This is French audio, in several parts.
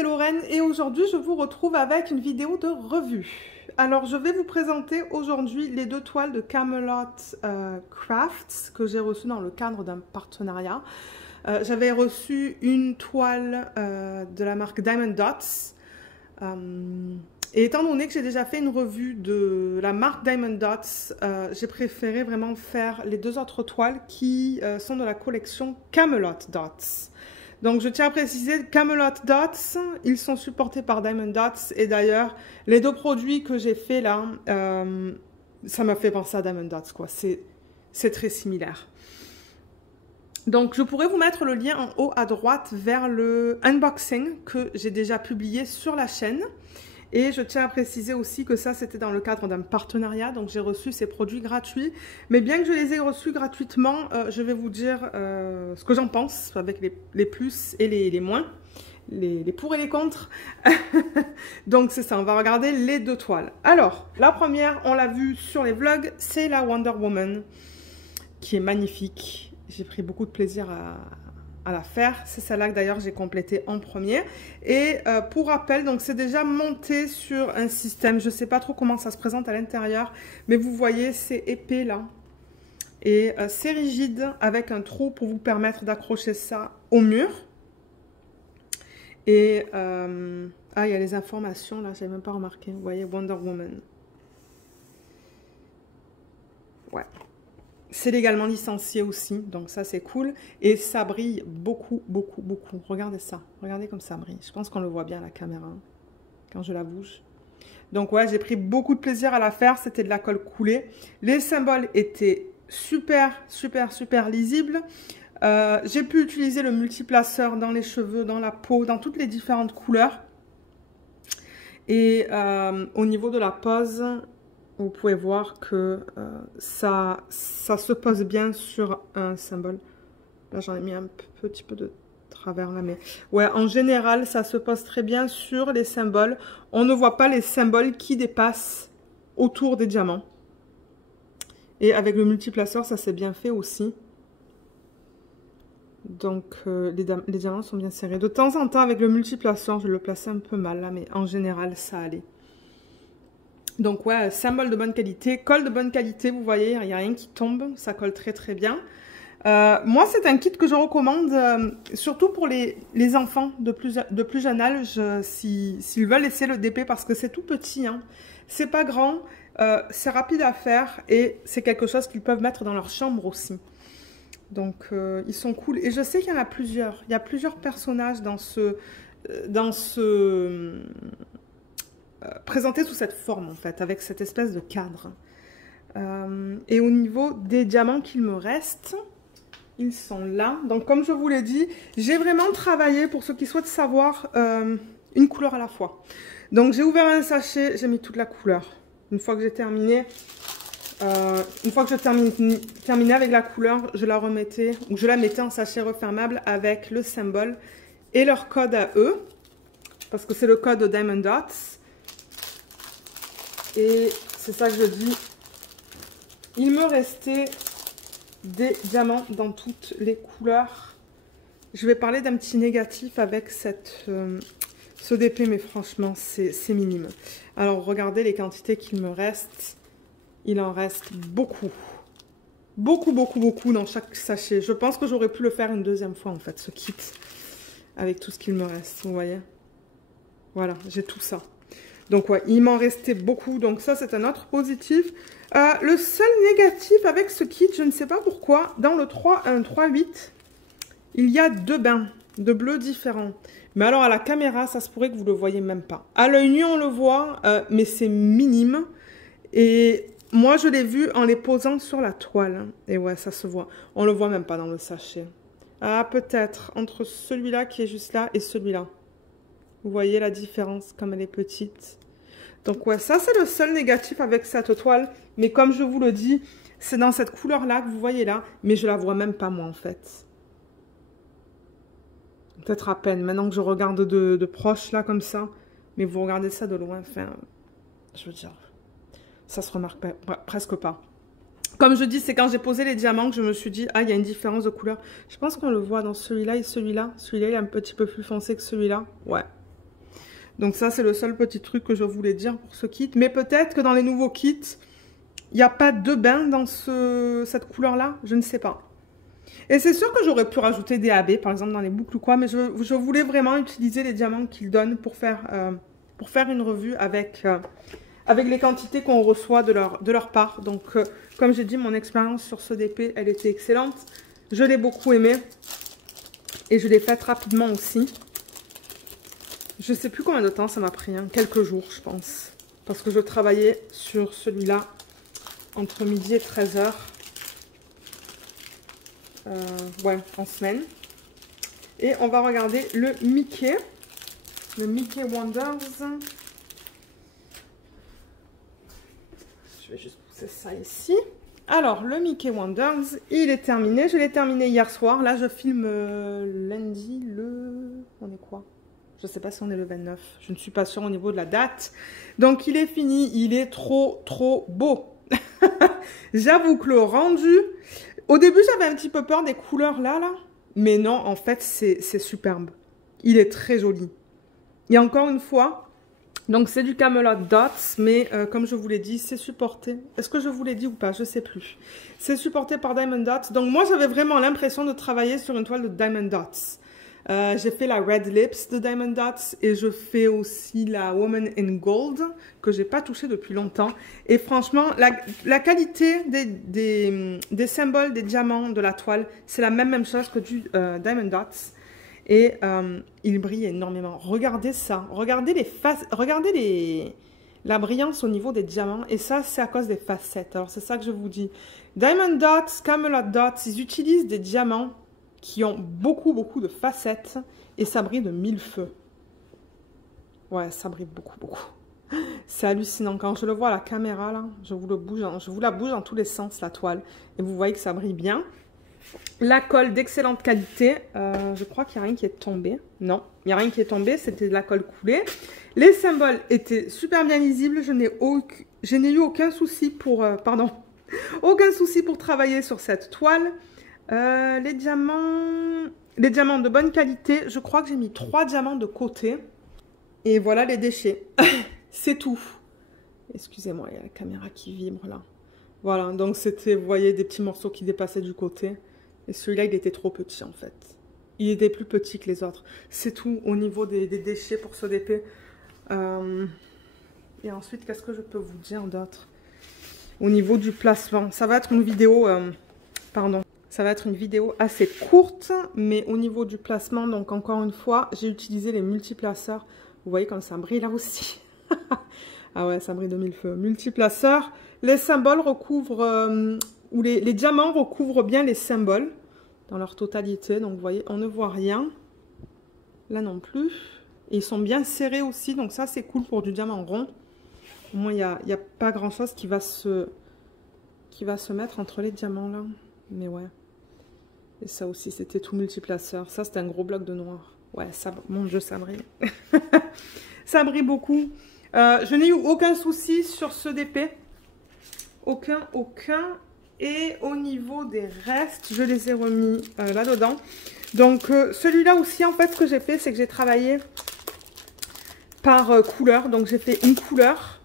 c'est Lorraine et aujourd'hui je vous retrouve avec une vidéo de revue. Alors je vais vous présenter aujourd'hui les deux toiles de Camelot Crafts que j'ai reçues dans le cadre d'un partenariat. J'avais reçu une toile de la marque Diamond Dots. Et étant donné que j'ai déjà fait une revue de la marque Diamond Dots, j'ai préféré vraiment faire les deux autres toiles qui sont de la collection Camelot Dots. Donc je tiens à préciser, Camelot Dots, ils sont supportés par Diamond Dots. Et d'ailleurs, les deux produits que j'ai fait là, ça m'a fait penser à Diamond Dots, quoi. C'est très similaire. Donc je pourrais vous mettre le lien en haut à droite vers le unboxing que j'ai déjà publié sur la chaîne. Et je tiens à préciser aussi que ça, c'était dans le cadre d'un partenariat. Donc, j'ai reçu ces produits gratuits. Mais bien que je les ai reçus gratuitement, je vais vous dire ce que j'en pense avec les plus et les moins. Les pour et les contre. Donc, c'est ça. On va regarder les deux toiles. Alors, la première, on l'a vue sur les vlogs, c'est la Wonder Woman qui est magnifique. J'ai pris beaucoup de plaisir à la faire. C'est celle-là que d'ailleurs j'ai complété en premier. Et pour rappel, donc c'est déjà monté sur un système. Je ne sais pas trop comment ça se présente à l'intérieur, mais vous voyez, c'est épais là. Et c'est rigide avec un trou pour vous permettre d'accrocher ça au mur. Et ah, il y a les informations là, j'avais même pas remarqué. Vous voyez, Wonder Woman. Ouais. C'est légalement licencié aussi, donc ça c'est cool. Et ça brille beaucoup, beaucoup, beaucoup. Regardez ça, regardez comme ça brille. Je pense qu'on le voit bien à la caméra, quand je la bouge. Donc ouais, j'ai pris beaucoup de plaisir à la faire, c'était de la colle coulée. Les symboles étaient super, super, super lisibles. J'ai pu utiliser le multiplaceur dans les cheveux, dans la peau, dans toutes les différentes couleurs. Et au niveau de la pose, vous pouvez voir que ça se pose bien sur un symbole. Là, j'en ai mis un petit peu de travers là, mais ouais, en général, ça se pose très bien sur les symboles. On ne voit pas les symboles qui dépassent autour des diamants. Et avec le multiplaceur, ça s'est bien fait aussi. Donc, les diamants sont bien serrés. De temps en temps, avec le multiplaceur, je le plaçais un peu mal là, mais en général, ça allait. Donc ouais, symbole de bonne qualité, colle de bonne qualité, vous voyez, il n'y a rien qui tombe, ça colle très très bien. Moi, c'est un kit que je recommande, surtout pour les enfants de plus jeune âge, s'ils veulent essayer le DP, parce que c'est tout petit, hein. C'est pas grand, c'est rapide à faire, et c'est quelque chose qu'ils peuvent mettre dans leur chambre aussi. Donc, ils sont cool. Et je sais qu'il y en a plusieurs. Il y a plusieurs personnages présenté sous cette forme en fait, avec cette espèce de cadre. Et au niveau des diamants qu'il me reste, ils sont là. Donc comme je vous l'ai dit, j'ai vraiment travaillé, pour ceux qui souhaitent savoir, une couleur à la fois. Donc j'ai ouvert un sachet, j'ai mis toute la couleur. Une fois que j'ai terminé, une fois que je terminais avec la couleur, je la remettais, ou je la mettais en sachet refermable avec le symbole et leur code à eux, parce que c'est le code de Diamond Dots. Et c'est ça que je dis, il me restait des diamants dans toutes les couleurs. Je vais parler d'un petit négatif avec ce DP, mais franchement, c'est minime. Alors, regardez les quantités qu'il me reste. Il en reste beaucoup. Beaucoup, beaucoup, beaucoup dans chaque sachet. Je pense que j'aurais pu le faire une deuxième fois, en fait, ce kit, avec tout ce qu'il me reste, vous voyez. Voilà, j'ai tout ça. Donc ouais, il m'en restait beaucoup, donc ça c'est un autre positif. Le seul négatif avec ce kit, je ne sais pas pourquoi, dans le 3-1-3-8, il y a deux bains de bleu différents. Mais alors à la caméra, ça se pourrait que vous ne le voyez même pas. À l'œil nu, on le voit, mais c'est minime. Et moi, je l'ai vu en les posant sur la toile. Et ouais, ça se voit. On ne le voit même pas dans le sachet. Ah, peut-être entre celui-là qui est juste là et celui-là. Vous voyez la différence, comme elle est petite. Donc ouais, ça c'est le seul négatif avec cette toile. Mais comme je vous le dis, c'est dans cette couleur-là que vous voyez là. Mais je la vois même pas moi en fait. Peut-être à peine. Maintenant que je regarde de proche là comme ça. Mais vous regardez ça de loin. Enfin, je veux dire, ça se remarque presque pas. Comme je dis, c'est quand j'ai posé les diamants que je me suis dit, ah, il y a une différence de couleur. Je pense qu'on le voit dans celui-là et celui-là. Celui-là, il est un petit peu plus foncé que celui-là. Ouais. Donc ça, c'est le seul petit truc que je voulais dire pour ce kit. Mais peut-être que dans les nouveaux kits, il n'y a pas de bain dans cette couleur-là. Je ne sais pas. Et c'est sûr que j'aurais pu rajouter des AB, par exemple, dans les boucles ou quoi. Mais je voulais vraiment utiliser les diamants qu'ils donnent pour faire une revue avec les quantités qu'on reçoit de leur part. Donc, comme j'ai dit, mon expérience sur ce DP, elle était excellente. Je l'ai beaucoup aimé. Et je l'ai faite rapidement aussi. Je ne sais plus combien de temps ça m'a pris, hein. Quelques jours, je pense. Parce que je travaillais sur celui-là entre midi et 13h. Ouais, en semaine. Et on va regarder le Mickey. Le Mickey Wonders. Je vais juste pousser ça ici. Alors, le Mickey Wonders, il est terminé. Je l'ai terminé hier soir. Là, je filme lundi On est quoi? Je ne sais pas si on est le 29. Je ne suis pas sûre au niveau de la date. Donc, il est fini. Il est trop, trop beau. J'avoue que le rendu... Au début, j'avais un petit peu peur des couleurs là. Mais non, en fait, c'est superbe. Il est très joli. Et encore une fois... Donc, c'est du Camelot Dots, mais comme je vous l'ai dit, c'est supporté. Est-ce que je vous l'ai dit ou pas? Je ne sais plus. C'est supporté par Diamond Dots. Donc, moi, j'avais vraiment l'impression de travailler sur une toile de Diamond Dots. J'ai fait la Red Lips de Diamond Dots et je fais aussi la Woman in Gold, que j'ai pas touchée depuis longtemps. Et franchement, la qualité des symboles, des diamants de la toile, c'est la même chose que du Diamond Dots. Et il brille énormément. Regardez ça. Regardez la brillance au niveau des diamants. Et ça, c'est à cause des facettes. Alors, c'est ça que je vous dis. Diamond Dots, Camelot Dots, ils utilisent des diamants qui ont beaucoup, beaucoup de facettes. Et ça brille de mille feux. Ouais, ça brille beaucoup, beaucoup. C'est hallucinant. Quand je le vois à la caméra, là, je vous la bouge dans tous les sens, la toile. Et vous voyez que ça brille bien. La colle d'excellente qualité. Je crois qu'il n'y a rien qui est tombé. Non, il n'y a rien qui est tombé. C'était de la colle coulée. Les symboles étaient super bien lisibles. Je n'ai eu aucun souci pour... aucun souci pour travailler sur cette toile. Les diamants de bonne qualité. Je crois que j'ai mis 3 diamants de côté. Et voilà les déchets. C'est tout. Excusez-moi, il y a la caméra qui vibre là. Voilà, donc c'était, vous voyez, des petits morceaux qui dépassaient du côté. Et celui-là, il était trop petit, en fait. Il était plus petit que les autres. C'est tout au niveau des déchets pour ce DP. Et ensuite, qu'est-ce que je peux vous dire d'autre? Au niveau du placement, ça va être une vidéo... Ça va être une vidéo assez courte, mais au niveau du placement, donc encore une fois, j'ai utilisé les multiplaceurs. Vous voyez comme ça brille là aussi. Ah ouais, ça brille de mille feux. Multiplaceurs. Les symboles recouvrent, ou les diamants recouvrent bien les symboles dans leur totalité. Donc, vous voyez, on ne voit rien. Là non plus. Et ils sont bien serrés aussi. Donc, ça, c'est cool pour du diamant rond. Au moins, il n'y a pas grand-chose qui va se mettre entre les diamants, là. Mais ouais. Et ça aussi, c'était tout multiplaceur. Ça, c'était un gros bloc de noir. Ouais, ça, mon Dieu, ça brille. Ça brille beaucoup. Je n'ai eu aucun souci sur ce DP. Aucun. Et au niveau des restes, je les ai remis là-dedans. Donc, celui-là aussi, en fait, ce que j'ai fait, c'est que j'ai travaillé par couleur. Donc, j'ai fait une couleur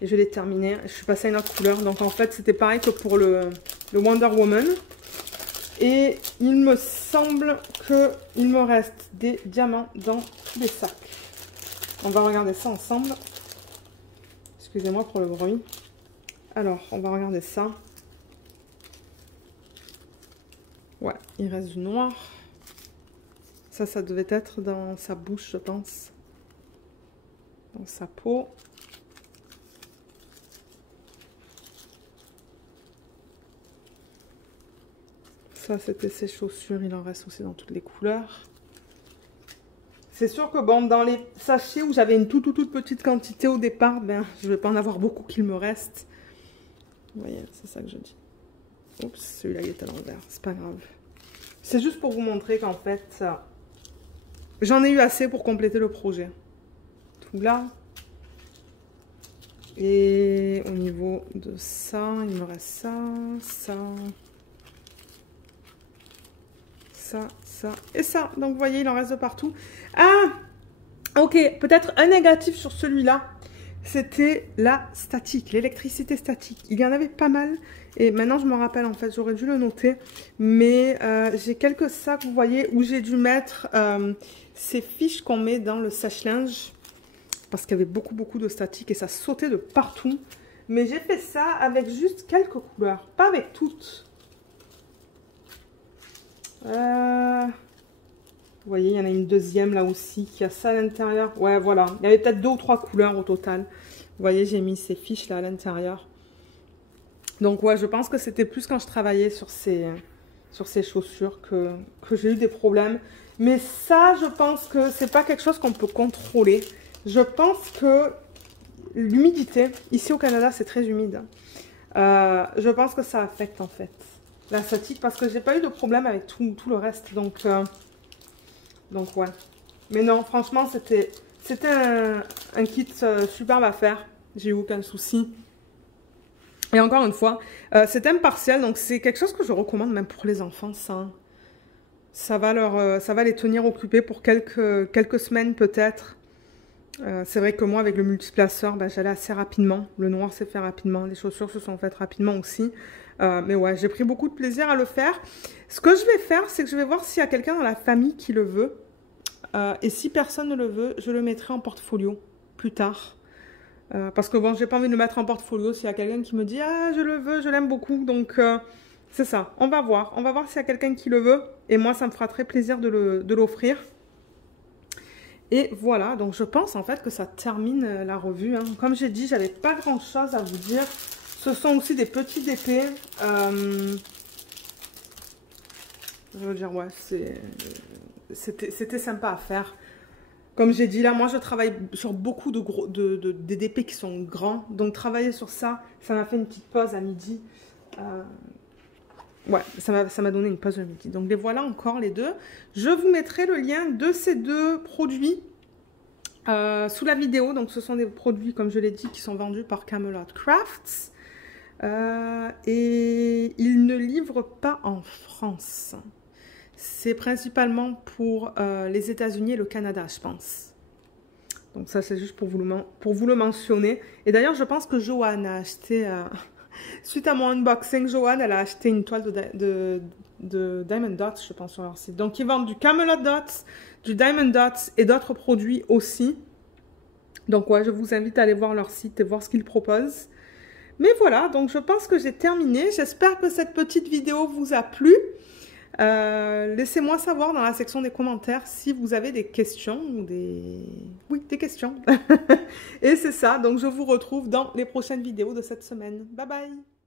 et je l'ai terminé. Je suis passée à une autre couleur. Donc, en fait, c'était pareil que pour le Wonder Woman. Et il me semble qu'il me reste des diamants dans tous les sacs. On va regarder ça ensemble. Excusez-moi pour le bruit. Alors, on va regarder ça. Ouais, il reste du noir. Ça devait être dans sa bouche, je pense. Dans sa peau. Ça, c'était ses chaussures. Il en reste aussi dans toutes les couleurs. C'est sûr que bon, dans les sachets où j'avais une toute petite quantité au départ, ben, je ne vais pas en avoir beaucoup qu'il me reste. Vous voyez, c'est ça que je dis. Oups, celui-là, il est à l'envers. C'est pas grave. C'est juste pour vous montrer qu'en fait, j'en ai eu assez pour compléter le projet. Tout là. Et au niveau de ça, il me reste ça, ça et ça. Donc, vous voyez, il en reste de partout. Ah! Ok, peut-être un négatif sur celui-là, c'était la statique, l'électricité statique. Il y en avait pas mal, et maintenant je me rappelle, en fait, j'aurais dû le noter, mais j'ai quelques sacs, vous voyez, où j'ai dû mettre ces fiches qu'on met dans le sèche-linge, parce qu'il y avait beaucoup de statique, et ça sautait de partout. Mais j'ai fait ça avec juste quelques couleurs, pas avec toutes. Vous voyez, il y en a une deuxième là aussi qui a ça à l'intérieur. Ouais, voilà. Il y avait peut-être 2 ou 3 couleurs au total. Vous voyez, j'ai mis ces fiches là à l'intérieur. Donc ouais, je pense que c'était plus quand je travaillais sur ces chaussures que j'ai eu des problèmes. Mais ça, je pense que c'est pas quelque chose qu'on peut contrôler. Je pense que l'humidité, ici au Canada, c'est très humide. Je pense que ça affecte en fait la statique parce que j'ai pas eu de problème avec tout le reste. Donc ouais. Mais non, franchement, c'était un kit superbe à faire. J'ai eu aucun souci. Et encore une fois, c'est impartial, donc c'est quelque chose que je recommande même pour les enfants. Ça va les tenir occupés pour quelques semaines peut-être. C'est vrai que moi, avec le multiplaceur, ben, j'allais assez rapidement. Le noir s'est fait rapidement. Les chaussures se sont faites rapidement aussi. Mais ouais, j'ai pris beaucoup de plaisir à le faire. Ce que je vais faire, c'est que je vais voir s'il y a quelqu'un dans la famille qui le veut. Et si personne ne le veut, je le mettrai en portfolio plus tard. Parce que bon, j'ai pas envie de le mettre en portfolio s'il y a quelqu'un qui me dit « Ah, je le veux, je l'aime beaucoup. » Donc, c'est ça. On va voir. On va voir s'il y a quelqu'un qui le veut. Et moi, ça me fera très plaisir de l'offrir. Et voilà. Donc, je pense en fait que ça termine la revue. Hein. Comme j'ai dit, j'avais pas grand-chose à vous dire. Ce sont aussi des petits épées. Je veux dire, ouais, c'était sympa à faire. Comme j'ai dit là, moi je travaille sur beaucoup de DDP qui sont grands. Donc travailler sur ça, ça m'a fait une petite pause à midi. Ouais, ça m'a donné une pause à midi. Donc les voilà encore les deux. Je vous mettrai le lien de ces deux produits sous la vidéo. Donc ce sont des produits, comme je l'ai dit, qui sont vendus par Camelot Crafts. Et ils ne livrent pas en France. C'est principalement pour les États-Unis et le Canada, je pense. Donc ça, c'est juste pour vous le mentionner. Et d'ailleurs, je pense que Joanne a acheté, suite à mon unboxing, Joanne, elle a acheté une toile de Diamond Dots, je pense, sur leur site. Donc, ils vendent du Camelot Dots, du Diamond Dots et d'autres produits aussi. Donc, ouais, je vous invite à aller voir leur site et voir ce qu'ils proposent. Mais voilà, donc je pense que j'ai terminé. J'espère que cette petite vidéo vous a plu. Laissez-moi savoir dans la section des commentaires si vous avez des questions ou Oui, des questions. Et c'est ça, donc je vous retrouve dans les prochaines vidéos de cette semaine. Bye bye!